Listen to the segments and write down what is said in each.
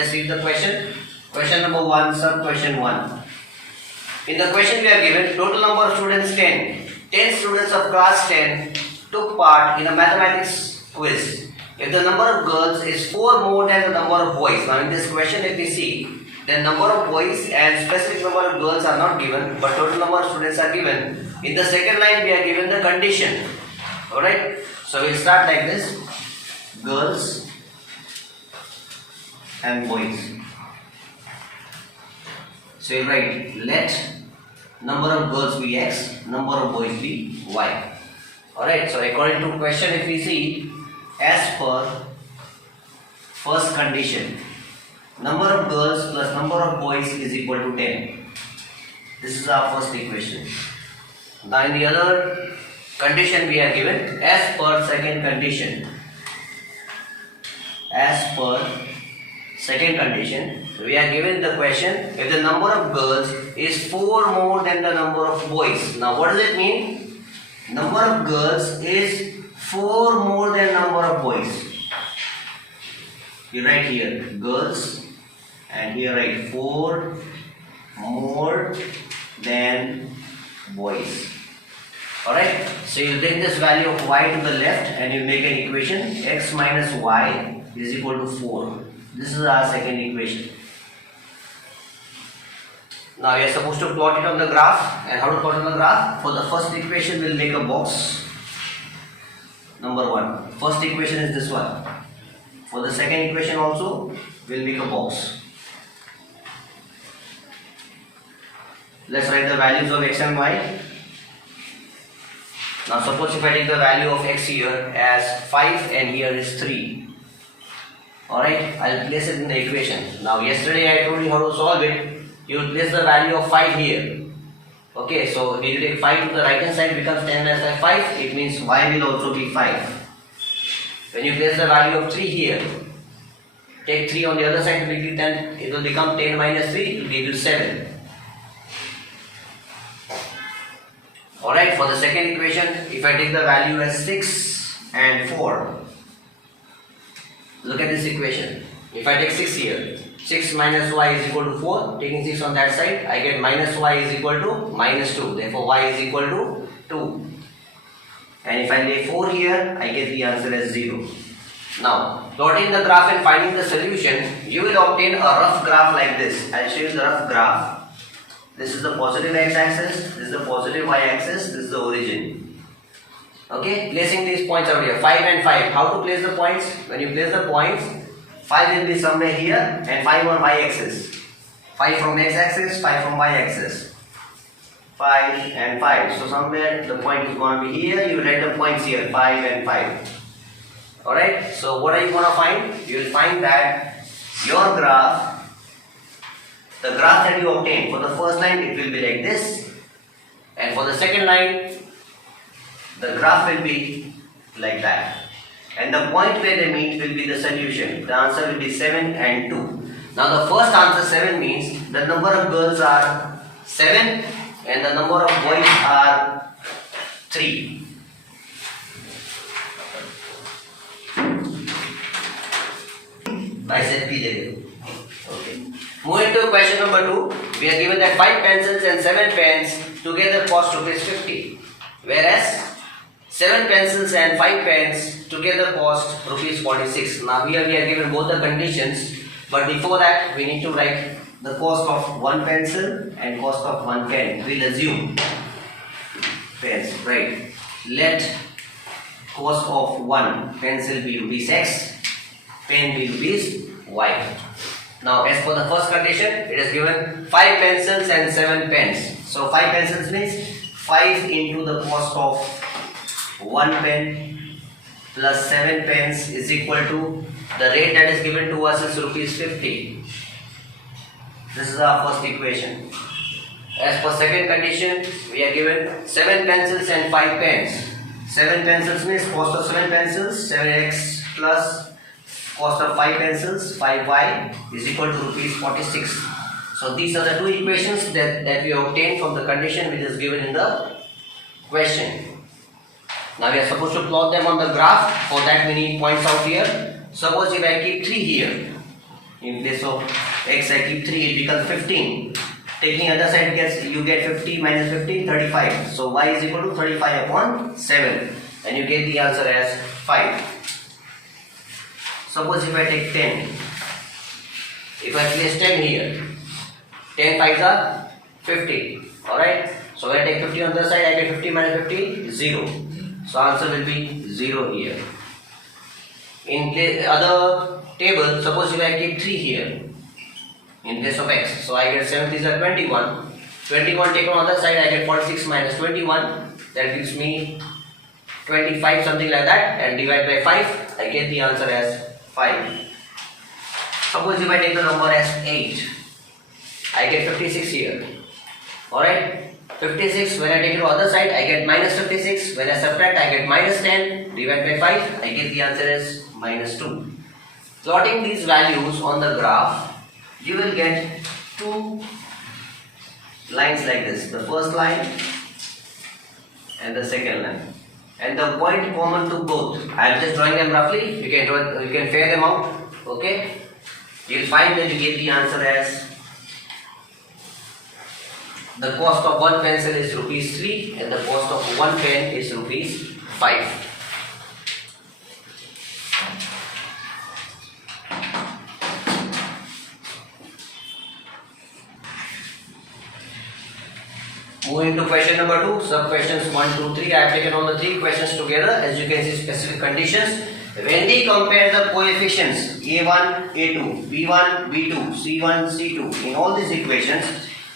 Let's read the question. Question number 1, sub question 1. In the question we are given total number of students 10. 10 students of class 10 took part in a mathematics quiz. If the number of girls is 4 more than the number of boys. Now in this question if we see, the number of boys and specific number of girls are not given, but total number of students are given. In the second line we are given the condition. Alright, so we'll start like this. Girls and boys. So you write, let number of girls be x, number of boys be y. Alright, so according to question if we see, as per first condition, number of girls plus number of boys is equal to 10. This is our first equation. Now in the other condition we are given, as per second condition. As per second condition, we are given the question, if the number of girls is 4 more than the number of boys. Now what does it mean? Number of girls is 4 more than number of boys. You write here, girls, and here write 4 more than boys. Alright, so you take this value of y to the left and you make an equation, x minus y is equal to 4. This is our second equation. Now we are supposed to plot it on the graph. And how to plot on the graph? For the first equation we'll make a box. Number 1. First equation is this one. For the second equation also we'll make a box. Let's write the values of x and y. Now suppose if I take the value of x here as 5 and here is 3. Alright, I'll place it in the equation. Now yesterday I told you how to solve it. You will place the value of 5 here. Okay, so if you take 5 to the right hand side becomes 10 minus 5. It means y will also be 5. When you place the value of 3 here, take 3 on the other side, it will become 10 minus 3, it will give you 7. Alright, for the second equation, if I take the value as 6 and 4, look at this equation. If I take 6 here, 6 minus y is equal to 4. Taking 6 on that side, I get minus y is equal to minus 2. Therefore, y is equal to 2. And if I lay 4 here, I get the answer as 0. Now, plotting the graph and finding the solution, you will obtain a rough graph like this. I will show you the rough graph. This is the positive x-axis, this is the positive y-axis, this is the origin. Okay, placing these points out here, 5 and 5. How to place the points? When you place the points, 5 will be somewhere here and 5 on y-axis. 5 from x-axis, 5 from y-axis. 5 and 5. So somewhere the point is going to be here. You write the points here, 5 and 5. Alright, so what are you going to find? You will find that your graph, the graph that you obtain, for the first line it will be like this. And for the second line, the graph will be like that. And the point where they meet will be the solution. The answer will be 7 and 2. Now the first answer 7 means the number of girls are 7 and the number of boys are 3. I said P level. Okay. Moving to question number 2, we are given that 5 pencils and 7 pens together cost rupees 50. Whereas 7 pencils and 5 pens together cost rupees 46. Now here we are given both the conditions, but before that we need to write the cost of 1 pencil and cost of 1 pen. We'll assume pens, right? Let cost of 1 pencil be rupees x, pen be rupees y. Now as for the first condition, it is given 5 pencils and 7 pens. So 5 pencils means 5 into the cost of 1 pen plus 7 pens is equal to the rate that is given to us is rupees 50. This is our first equation. As for second condition, we are given 7 pencils and 5 pens. 7 pencils means cost of 7 pencils, 7x plus cost of 5 pencils, 5y is equal to rupees 46. So these are the two equations that we obtained from the condition which is given in the question. Now we are supposed to plot them on the graph. For that we need points out here. Suppose if I keep 3 here, In place of x I keep 3, it becomes 15. Taking other side, you get 50 minus 15, 35. So y is equal to 35 upon 7. And you get the answer as 5. Suppose if I take 10. If I place 10 here, 10 5s are 50. Alright. So when I take 50 on the side, I get 50 minus 50, 0. So answer will be 0 here. In other table, suppose if I keep 3 here in place of x, so I get 7 is 21. 21 taken on the other side, I get 46 minus 21. That gives me 25, something like that, and divide by 5, I get the answer as 5. Suppose if I take the number as 8, I get 56 here. Alright. 56, when I take it to the other side, I get minus 56. When I subtract, I get minus 10. Divide by 5, I get the answer as minus 2. Plotting these values on the graph, you will get two lines like this. The first line and the second line. And the point common to both, I am just drawing them roughly. You can fare them out. Okay. You will find that you get the answer as the cost of one pencil is rupees 3 and the cost of one pen is rupees 5. Moving to question number 2, sub questions 1, 2, 3. I have taken all the 3 questions together. As you can see, specific conditions. When we compare the coefficients A1, A2, B1, B2, C1, C2 in all these equations,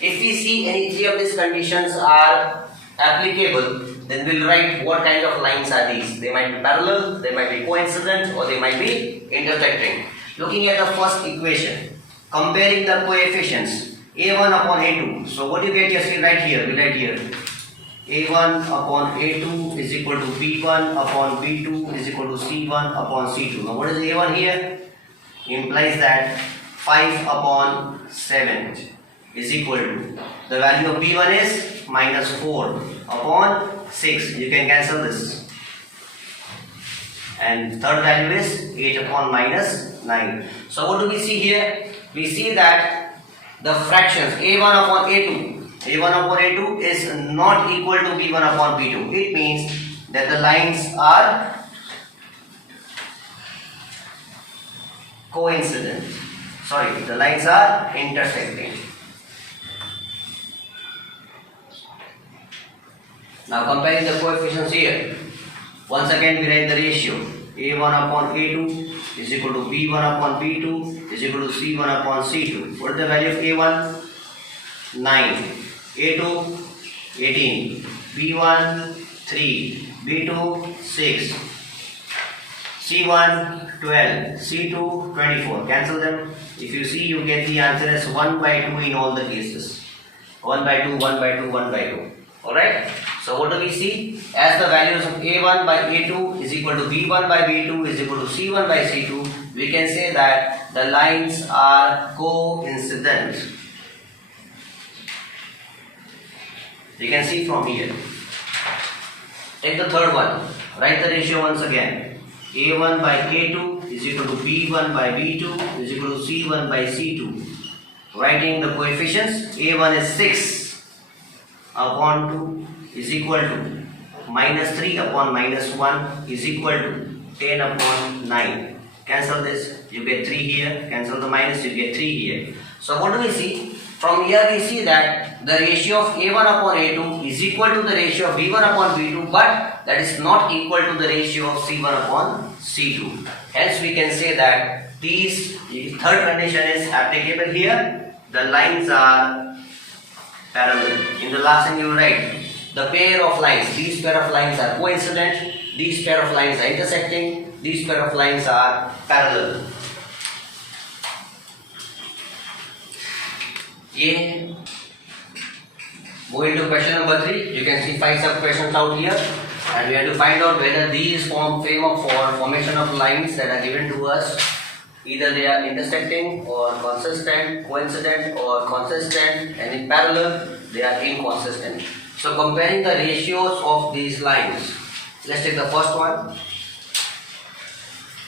if we see any 3 of these conditions are applicable, then we'll write what kind of lines are these. They might be parallel, they might be coincident, or they might be intersecting. Looking at the first equation, comparing the coefficients A1 upon A2. So what you get here, see right here, we write here A1 upon A2 is equal to B1 upon B2 is equal to C1 upon C2. Now what is A1 here? Implies that 5 upon 7 is equal to, the value of B1 is minus 4 upon 6. You can cancel this. And third value is 8 upon minus 9. So what do we see here? We see that the fractions A1 upon A2 is not equal to B1 upon B2. It means that the lines are coincident. Sorry, the lines are intersecting. Now comparing the coefficients here, once again we write the ratio A1 upon A2 is equal to B1 upon B2 is equal to C1 upon C2. What is the value of A1? 9, A2 18, B1 3, B2 6, C1 12, C2 24. Cancel them. If you see, you get the answer as 1 by 2 in all the cases. 1 by 2, 1 by 2, 1 by 2. Alright. So what do we see? As the values of A1 by A2 is equal to B1 by B2 is equal to C1 by C2, we can say that the lines are coincident. You can see from here. Take the third one. Write the ratio once again. A1 by A2 is equal to B1 by B2 is equal to C1 by C2. Writing the coefficients, A1 is 6 upon 2 is equal to minus 3 upon minus 1 is equal to 10 upon 9. Cancel this, you get 3 here. Cancel the minus, you get 3 here. So what do we see? From here we see that the ratio of A1 upon A2 is equal to the ratio of B1 upon B2, but that is not equal to the ratio of C1 upon C2. Hence we can say that these third condition is applicable here. The lines are parallel. In the last line you write the pair of lines. These pair of lines are coincident. These pair of lines are intersecting. These pair of lines are parallel. Yeah. Moving to question number 3, you can see 5 sub questions out here, and we have to find out whether these formation of lines that are given to us, either they are intersecting or consistent, coincident or consistent, and in parallel they are inconsistent. So comparing the ratios of these lines, let's take the first one.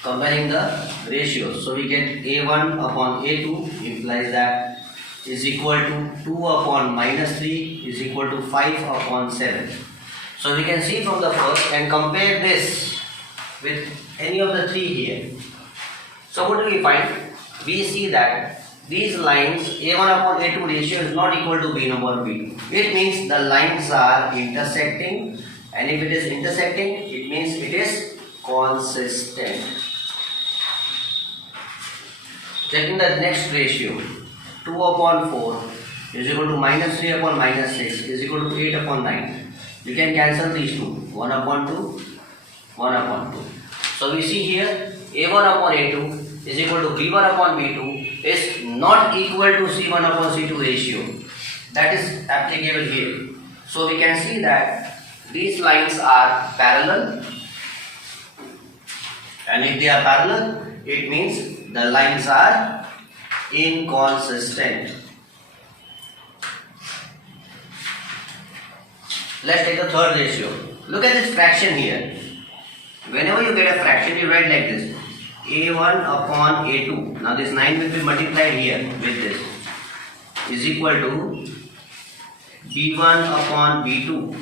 comparing the ratios. So we get A1 upon A2 implies that is equal to 2 upon minus 3 is equal to 5 upon 7. So we can see from the first and compare this with any of the three here. So what do we find? We see that these lines A1 upon A2 ratio is not equal to B1 upon B2. It means the lines are intersecting, and if it is intersecting, it means it is consistent. Checking the next ratio, 2 upon 4 is equal to minus 3 upon minus 6 is equal to 8 upon 9. You can cancel these two, 1 upon 2, 1 upon 2. So we see here A1 upon A2 is equal to B1 upon B2 is not equal to C1 upon C2 ratio. That is applicable here. So we can see that these lines are parallel, and if they are parallel, it means the lines are inconsistent. Let's take the third ratio. Look at this fraction here. Whenever you get a fraction, you write like this: A1 upon A2. Now this 9 will be multiplied here with this is equal to B1 upon B2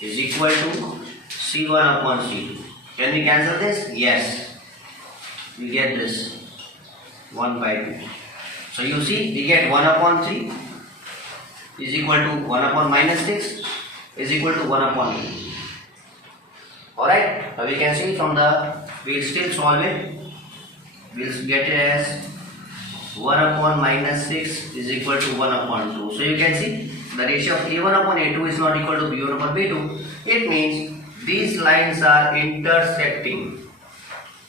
is equal to C1 upon C2. Can we cancel this? Yes. We get this 1 by 2. So you see, we get 1 upon 3 is equal to 1 upon minus 6 is equal to 1 upon 8. Alright, now we can see from the, we'll still solve it. We'll get it as 1 upon minus 6 is equal to 1 upon 2. So you can see the ratio of A1 upon A2 is not equal to B1 upon B2. It means these lines are intersecting.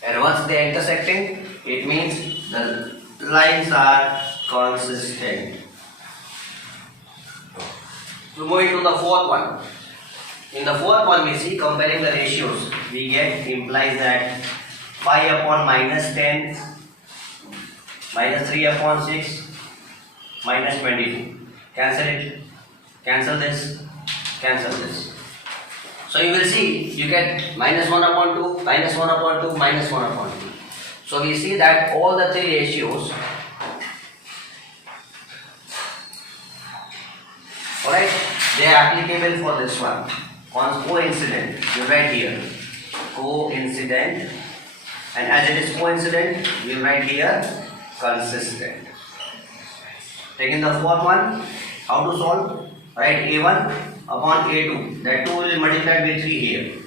And once they are intersecting, it means the lines are consistent. We move into the fourth one. In the fourth one, we see comparing the ratios. We get implies that 5 upon minus 10, minus 3 upon 6, minus 22. Cancel it. Cancel this. Cancel this. So you will see you get minus 1 upon 2, minus 1 upon 2, minus 1 upon 2. So we see that all the three ratios, alright, they are applicable for this one. Coincident, you write here coincident, and as it is coincident, you write here consistent. Taking the fourth one, how to solve? Write A1 upon A2, that 2 will be multiplied with 3 here,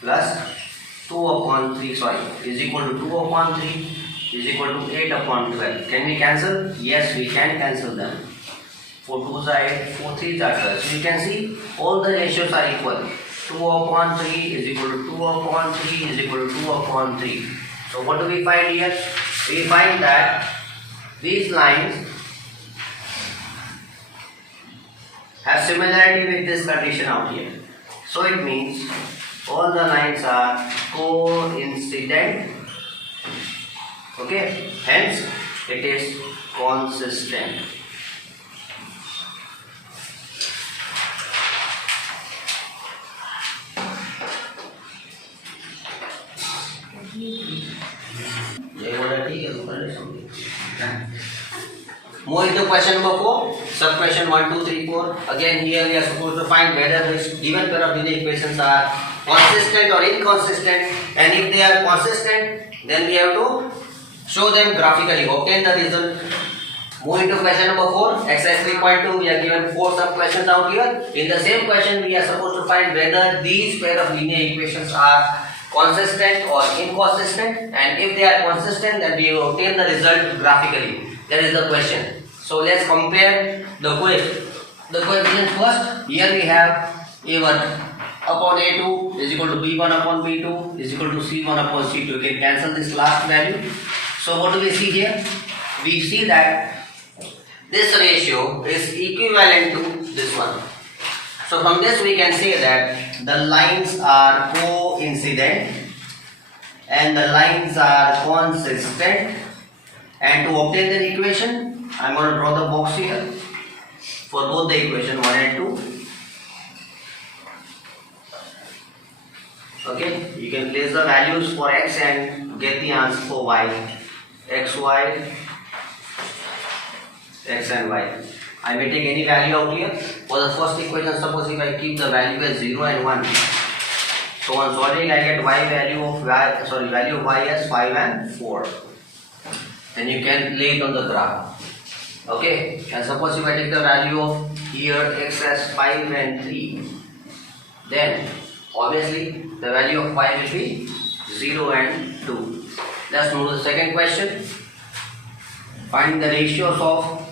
plus 2 upon 3, is equal to 2 upon 3 is equal to 8 upon 12. Can we cancel? Yes, we can cancel them. 4 2s are 8, 4 3s are 12. So you can see all the ratios are equal. 2 upon 3 is equal to 2 upon 3 is equal to 2 upon 3. So what do we find here? We find that these lines have similarity with this condition out here. So it means all the lines are coincident. Okay, hence it is consistent. Move into question number 4, sub question 1, 2, 3, 4. Again, here we are supposed to find whether this given pair of linear equations are consistent or inconsistent, and if they are consistent, then we have to show them graphically, obtain the result. Move into question number 4, exercise 3.2. We are given 4 sub questions out here. In the same question, we are supposed to find whether these pair of linear equations are consistent or inconsistent, and if they are consistent, then we will obtain the result graphically. That is the question. So let's compare the coefficients first. Here we have A1 upon A2 is equal to B1 upon B2 is equal to C1 upon C2. You can cancel this last value. So what do we see here? We see that this ratio is equivalent to this one. So from this we can say that the lines are coincident and the lines are consistent. And to obtain the equation, I am going to draw the box here for both the equation 1 and 2. Okay, you can place the values for x and get the answer for y, x, y, x and y. I may take any value out here. For the first equation, suppose if I keep the value as 0 and 1. So on solving, I get value of y as 5 and 4. Then you can lay it on the graph. Okay. And suppose if I take the value of here x as 5 and 3, then obviously the value of y will be 0 and 2. Let's move to the second question. Find the ratios of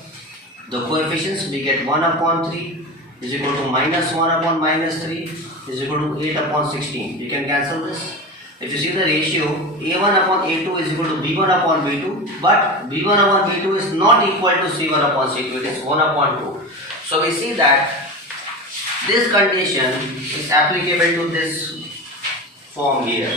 the coefficients. We get 1 upon 3 is equal to minus 1 upon minus 3 is equal to 8 upon 16. We can cancel this. If you see the ratio, a1 upon a2 is equal to b1 upon b2, but b1 upon b2 is not equal to c1 upon c2, it is 1 upon 2. So we see that this condition is applicable to this form here.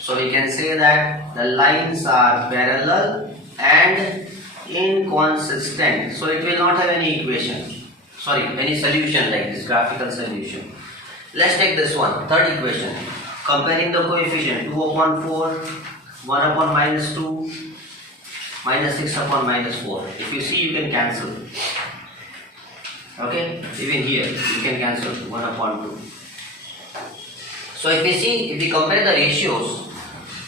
So we can say that the lines are parallel and inconsistent. So it will not have any any solution like this, graphical solution. Let's take this one, third equation. Comparing the coefficient 2 upon 4, 1 upon minus 2, minus 6 upon minus 4. If you see, you can cancel. Okay, even here you can cancel 1 upon 2. So if we compare the ratios,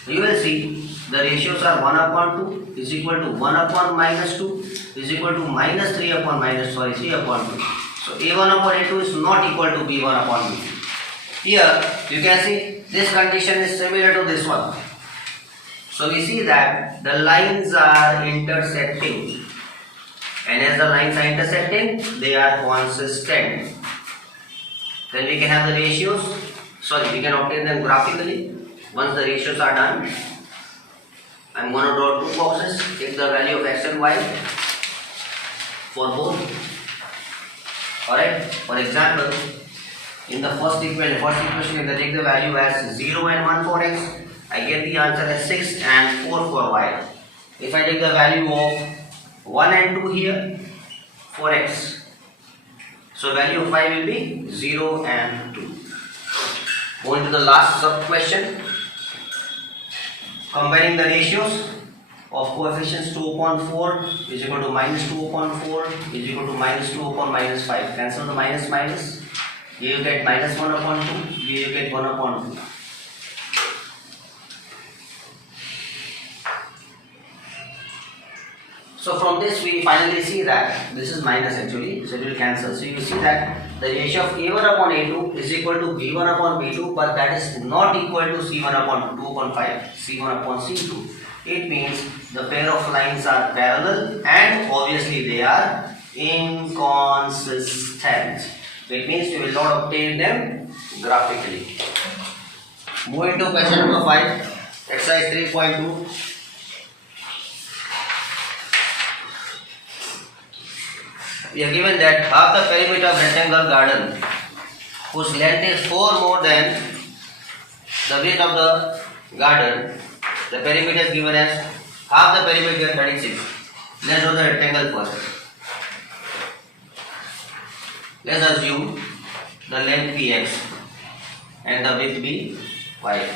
you will see the ratios are 1 upon 2 is equal to 1 upon minus 2 is equal to minus 3 upon 3 upon 2. So a1 upon a2 is not equal to b1 upon b2. Here you can see this condition is similar to this one. So we see that the lines are intersecting, and as the lines are intersecting, they are consistent. Then we can have the ratios. We can obtain them graphically. Once the ratios are done, I'm going to draw two boxes. Take the value of x and y for both. Alright. For example, in the first equation, if I take the value as 0 and 1 for x, I get the answer as 6 and 4 for y. If I take the value of 1 and 2 here for x, so value of y will be 0 and 2. Going to the last sub question. Comparing the ratios of coefficients 2 upon 4 is equal to minus 2 upon 4 is equal to minus 2 upon minus 5. Cancel the minus minus. Here you get minus 1 upon 2. Here you get 1 upon 2. So from this we finally see that this is minus actually, so it will cancel. So you see that the ratio of a1 upon a2 is equal to b1 upon b2, but that is not equal to c1 upon 2 upon 5, c1 upon c2. It means the pair of lines are parallel and obviously they are inconsistent. It means you will not obtain them graphically. Moving to question number 5, exercise 3.2. We are given that half the perimeter of rectangle garden whose length is 4 more than the width of the garden, the perimeter is given as half the perimeter 36. Let's draw the rectangle first. Let's assume the length be x and the width be y.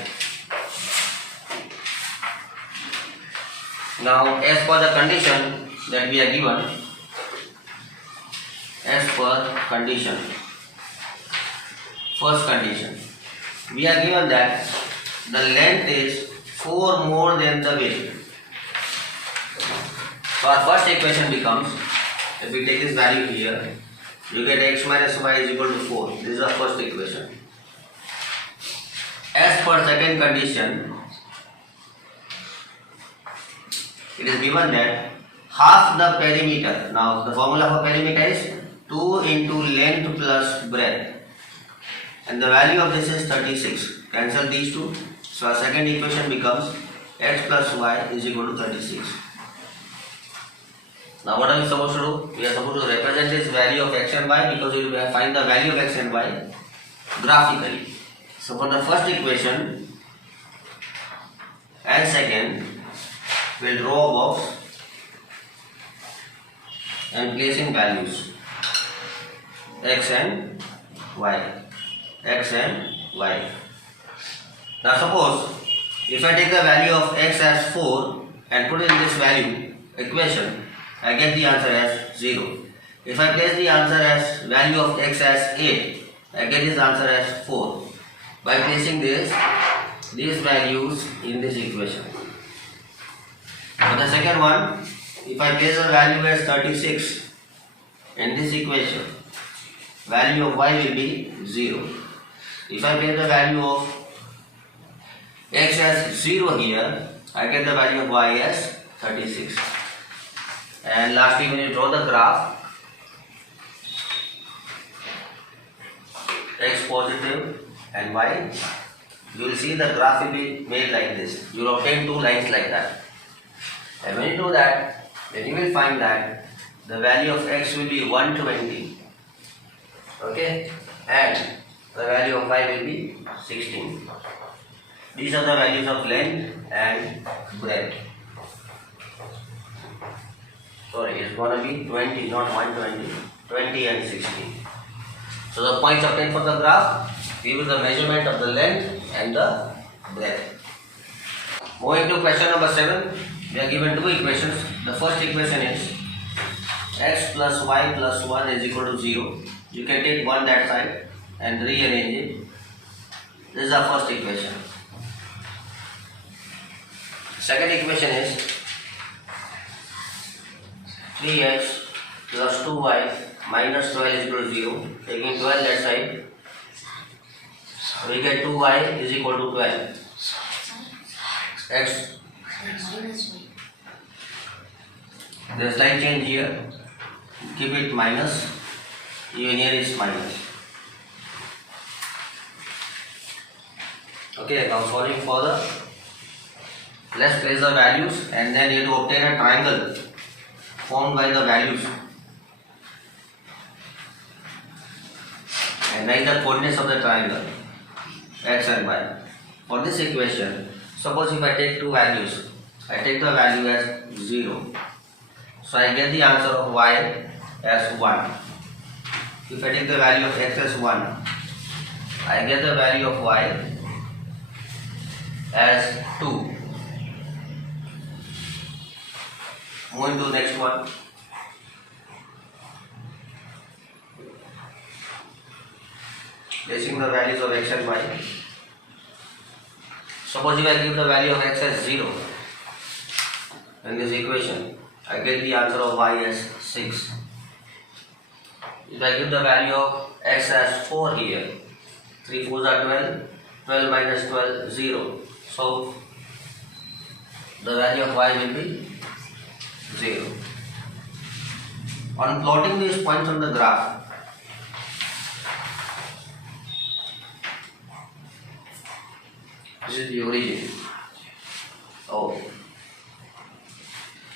Now as per the condition that we are given, as per condition, first condition, we are given that the length is 4 more than the width. So our first equation becomes, if we take this value here, you get x minus y is equal to 4. This is our first equation. As per second condition, it is given that half the perimeter, now the formula for perimeter is 2 into length plus breadth, and the value of this is 36. Cancel these two. So our second equation becomes x plus y is equal to 36. Now what are we supposed to do? We are supposed to represent this value of x and y, because we will find the value of x and y graphically. So for the first equation and second, we will draw a box and place in values x and y, x and y. Now suppose If I take the value of x as 4 and put it in this value equation, I get the answer as 0. If I place the answer as value of x as 8, I get this answer as 4 by placing these values in this equation. For the second one, if I place the value as 36 in this equation, value of y will be 0. If I place the value of x as 0 here, I get the value of y as 36. And lastly, when you draw the graph, x positive and y, you will see the graph will be made like this. You will obtain two lines like that. And when you do that, then you will find that the value of x will be 120. Okay? And the value of y will be 16. These are the values of length and breadth. Sorry, it's going to be 20, not 120. 20 and 16. So the points obtained for the graph give you the measurement of the length and the breadth. Moving to question number 7, we are given two equations. The first equation is x plus y plus 1 is equal to 0. You can take one that side and rearrange it. This is our first equation. Second equation is 3x plus 2y minus 12 is equal to 0. Taking 12 that side, we get 2y is equal to 12. X. There is slight change here. Keep it minus. Even here is minus. Okay, now solving further. Let's place the values and then you have to obtain a triangle formed by the values. And write the coordinates of the triangle x and y. For this equation, suppose if I take two values, I take the value as 0. So I get the answer of y as 1. If I take the value of x as 1, I get the value of y as 2. Moving to the next one. Placing the values of x and y. Suppose if I give the value of x as 0 in this equation, I get the answer of y as 6. If I give the value of x as 4 here, 3 4s are 12, 12 minus 12, 0. So the value of y will be 0. On plotting these points on the graph, this is the origin. Oh.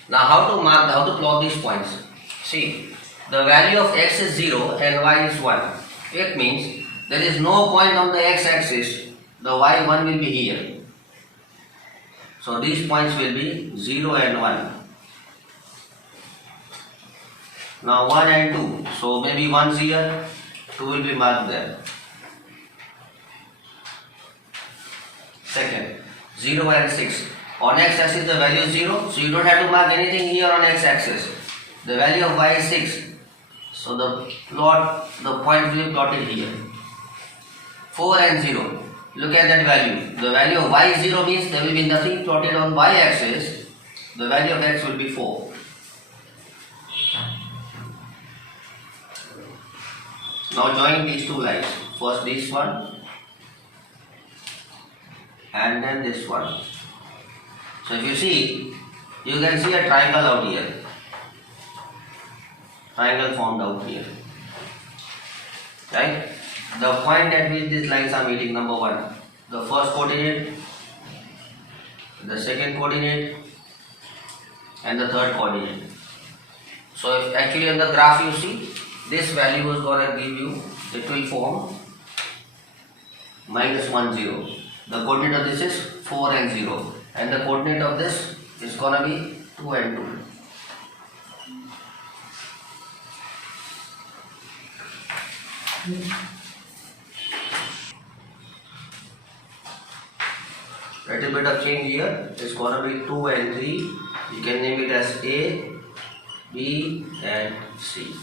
Now how to plot these points? See, the value of x is 0 and y is 1. It means there is no point on the x-axis. The y1 will be here. So these points will be 0 and 1. Now 1 and 2. So maybe 1 is here, 2 will be marked there. Second, 0 and 6. On x-axis the value is 0, so you don't have to mark anything here on x-axis. The value of y is 6. So the point will be plotted here. 4 and 0. Look at that value. The value of y is 0 means there will be nothing plotted on y-axis. The value of x will be 4. Now join these two lines. First this one and then this one. So if you see, you can see a triangle out here. Triangle formed out here. Right? The point at which these lines are meeting, number 1. The first coordinate, the second coordinate and the third coordinate. So if actually on the graph you see, this value is going to give you, it will form minus 1 0. The coordinate of this is 4 and 0 and the coordinate of this is going to be 2 and 2. little bit of change here. It's gonna be 2 and 3. You can name it as A, B and C.